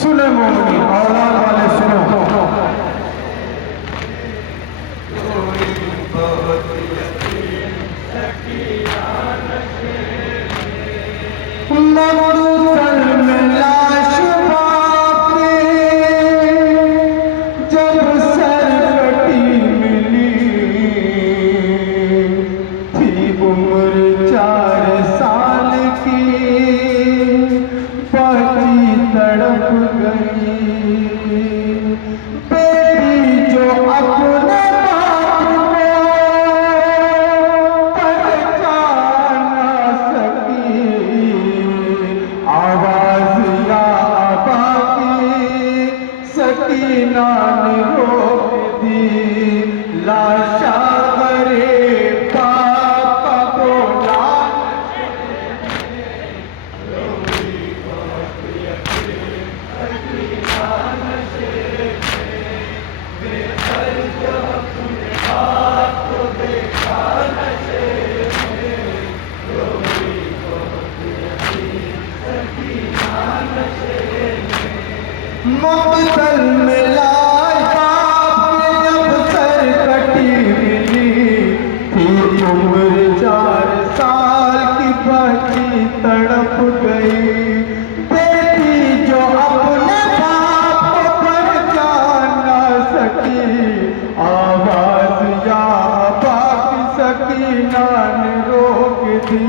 सुने मोमिनी औलाद वाले सुनो। मकतूल में लाश बाप जब सर कटी मिली थी उम्र 4 साल की, बची तड़प गई बेटी जो अपने बाप को पहचान न सकी। आवाज या अबा की सकीना ने रोक दी, लाशा गरे पापा बोला। मकतल में लाश बाप के जब सर कटी मिली थी उम्र 4 साल की, बची तड़प गई बेटी जो अपने बाप को पहचान न सकी। आवाज या बाप सकीना ने रोक दी।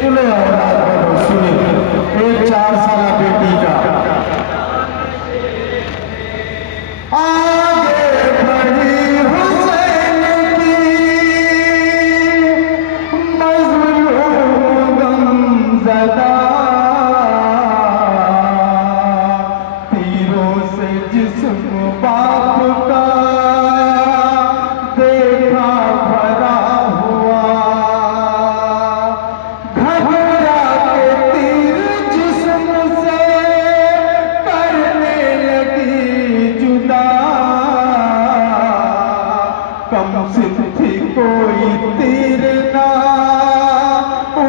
सुने औलाद वालों सुने, एक 4 साल बेटी का आगे बढ़ी हुसैन की मजलूम गमज़दा, तीरों से जिस्म बाप का देखा भरा हुआ। घबरा के तीर जिस्म से करने लगी जुदा, कम सिन थी कोई तीर ना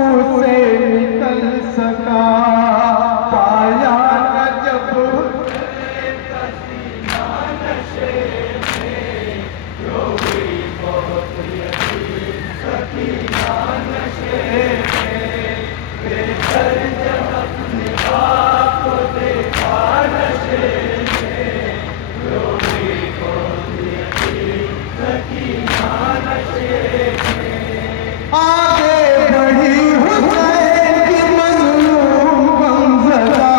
उसे निकल सका। पाया न जब आगे बढ़ी हुसैन की मजलूम गमज़दा,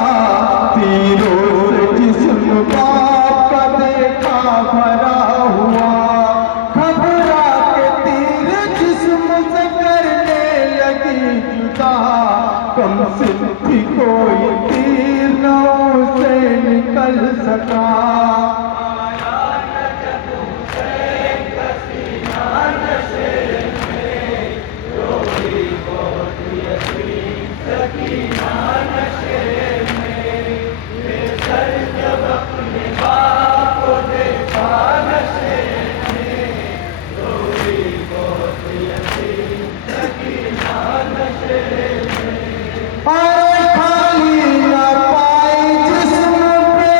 तीरों से जिस्म बाप का देखा भरा हुआ। घबरा के तीर जिस्म से करने लगी जुदा, कम से थी कोई तीर न उसे निकल सका। खाली न पाई जिस्म पे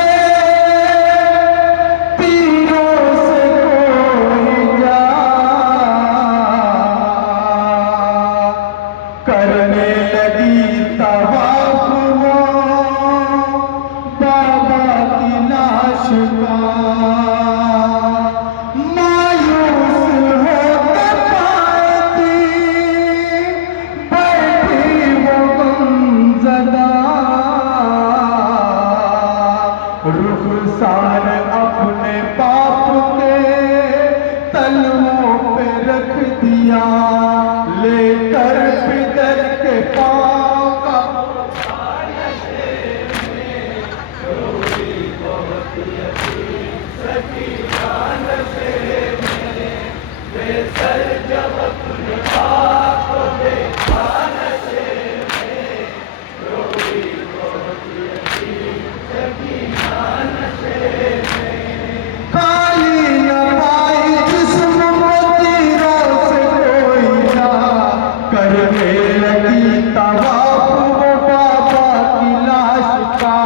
लगी तवाफ वो बाबा की लाश का,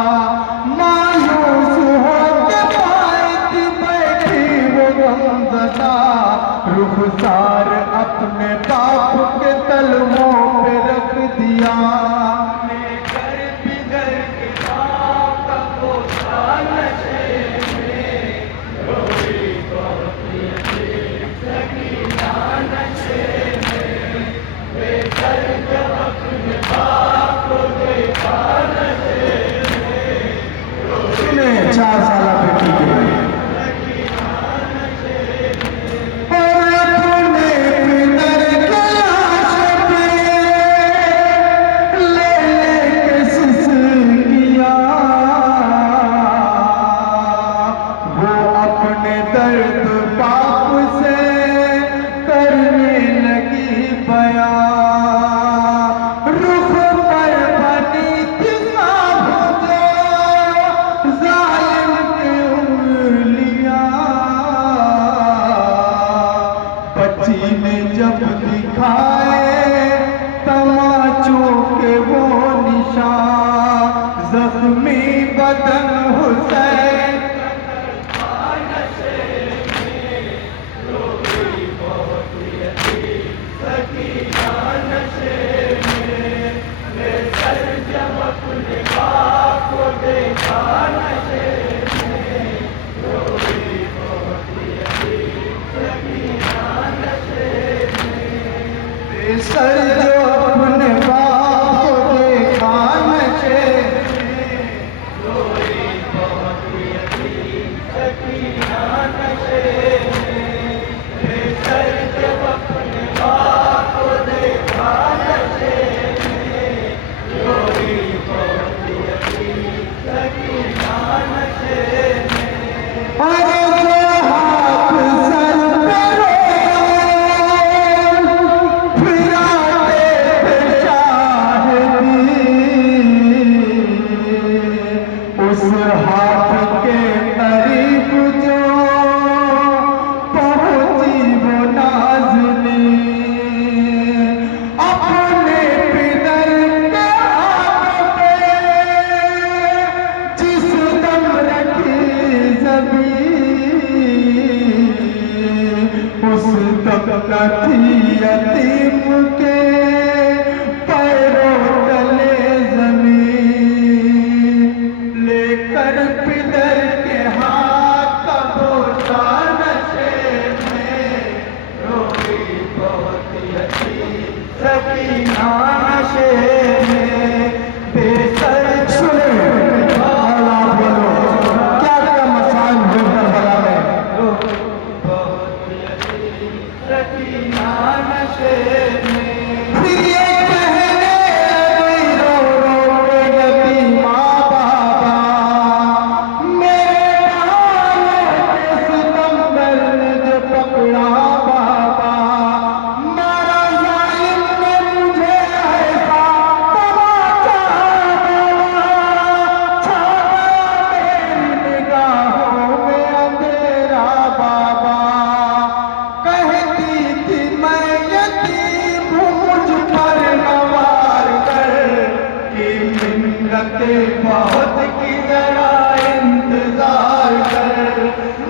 मायूस होके पाए थी बैठी वो गमज़दा, रुखसार अपने बाप के तलवों पे रख दिया। सुने 4 साल बेटी के लिए जब दिखाए तमाचों के वो निशान, जख्मी बदन हुसैन सर जो अपने बाप को देखा नशे में, रोई बहुत यतीम सकीना नशे में। सर जब अपने बाप को देखा नशे में, रोई बहुत यतीम सकीना नशे में। अरे उस हाथ के करीब जो पहुंची वो नाज़नी, अपने पितर के हाथ पे जिस दम रखी ज़मीन, उस दम थी यतीम के पैरों तले पितर के हाथ का बोझा नशे में, रोई बहुत यतीम सकीना नशे में। बेसर सुने हालात बोलो क्या क्या मसाइल हुए करबला में, रोई बहुत यतीम सकीना नशे में। फिर ये कहने लगी रो रो के यतीमा बहुत की जरा इंतजार कर,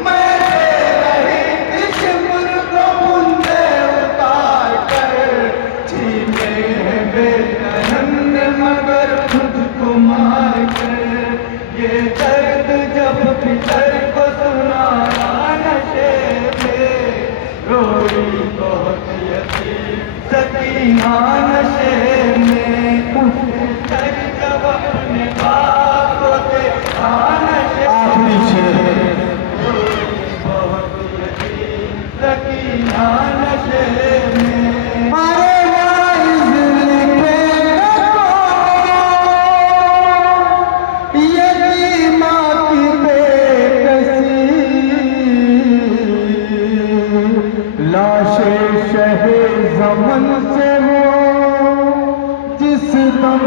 मैं दे रही इश्क़ को बूंदे उतार कर, छीने बेरहम ने मगर खुद मार कर। ये दर्द जब पितर को सुनाया नशे में, रोई बहुत यतीम सकीना नशे में। जब अपने बाप को देखा नशे, आखिरी शेर, बहुत यतीम सकीना नशे में। अरे वाइज़ लिखे यतीमा की बेकसी, लाशे शहे ज़मन से वो जिस दम